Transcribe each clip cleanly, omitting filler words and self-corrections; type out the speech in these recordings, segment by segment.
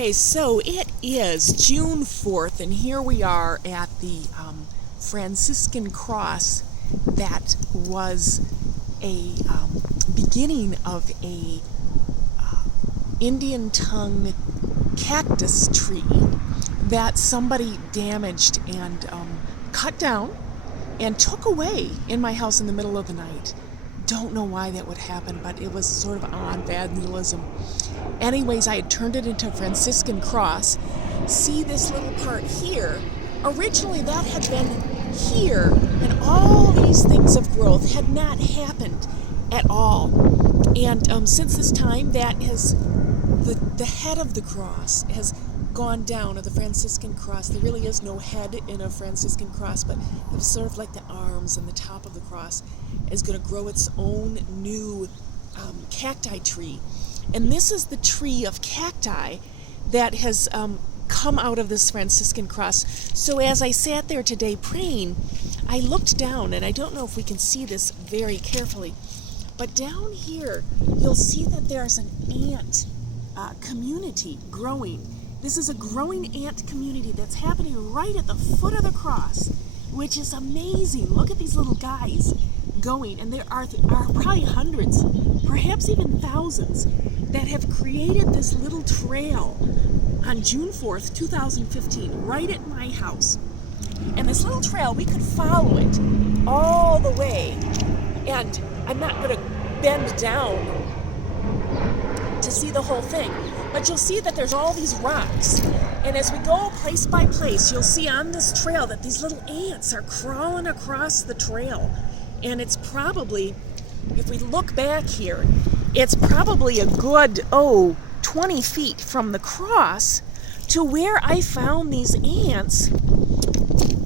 Okay, so it is June 4th, and here we are at the Franciscan cross that was a beginning of a Indian tongue cactus tree that somebody damaged and cut down and took away in my house in the middle of the night. Don't know why that would happen, but it was sort of odd vandalism. Anyways, I had turned it into a Franciscan cross. See this little part here? Originally that had been here, and all these things of growth had not happened at all. And since this time, that has the head of the cross has gone down, of the Franciscan cross. There really is no head in a Franciscan cross, but it was sort of like the arms and the top of the cross is going to grow its own new cacti tree. And this is the tree of cacti that has come out of this Franciscan cross. So as I sat there today praying, I looked down, and I don't know if we can see this very carefully, but down here you'll see that there's an ant community growing. This is a growing ant community that's happening right at the foot of the cross, which is amazing. Look at these little guys going, and there are probably hundreds, perhaps even thousands, that have created this little trail on June 4th, 2015, right at my house. And this little trail, we could follow it all the way, and I'm not going to bend down to see the whole thing, but you'll see that there's all these rocks, and as we go place by place, you'll see on this trail that these little ants are crawling across the trail. And it's probably, if we look back here, it's probably a good 20 feet from the cross to where I found these ants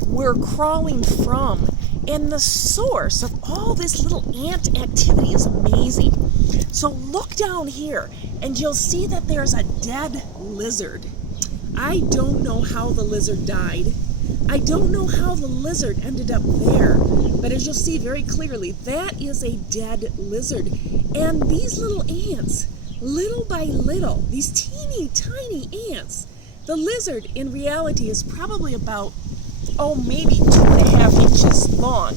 were crawling from. And the source of all this little ant activity is amazing. So look down here, and you'll see that there's a dead lizard. I don't know how the lizard died. I don't know how the lizard ended up there, but as you'll see very clearly, that is a dead lizard. And these little ants, little by little, these teeny tiny ants, the lizard in reality is probably about, maybe 2.5 inches long.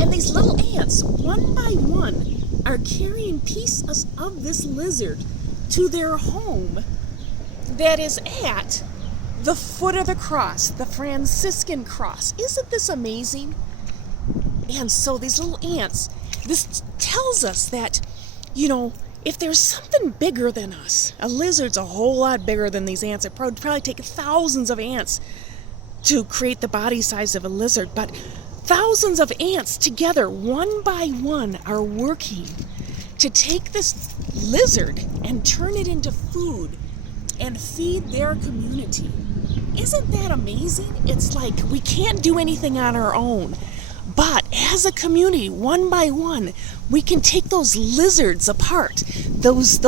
And these little ants, one by one, are carrying pieces of this lizard to their home that is at the foot of the cross, the Franciscan cross. Isn't this amazing? And so these little ants, this tells us that, if there's something bigger than us, a lizard's a whole lot bigger than these ants. It would probably take thousands of ants to create the body size of a lizard, but thousands of ants together, one by one, are working to take this lizard and turn it into food and feed their community. Isn't that amazing? It's like we can't do anything on our own, but as a community, one by one, we can take those lizards apart, those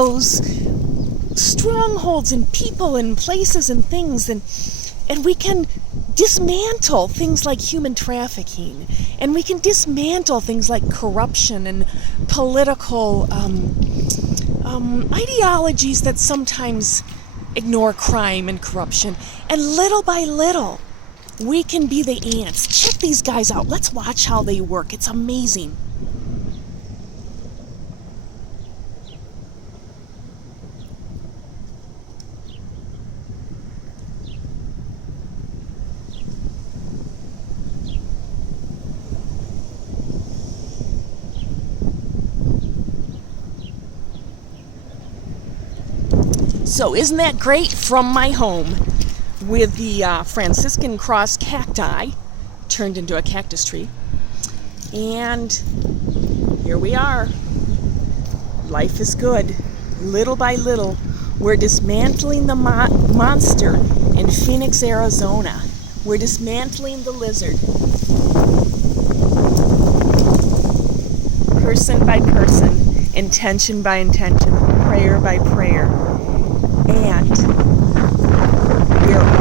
strongholds and people and places and things, and we can dismantle things like human trafficking, and we can dismantle things like corruption and political ideologies that sometimes ignore crime and corruption. And little by little, we can be the ants. Check these guys out. Let's watch how they work. It's amazing. So isn't that great? From my home with the Franciscan cross cacti turned into a cactus tree. And here we are. Life is good. Little by little, we're dismantling the monster in Phoenix, Arizona. We're dismantling the lizard. Person by person, intention by intention, prayer by prayer. And we are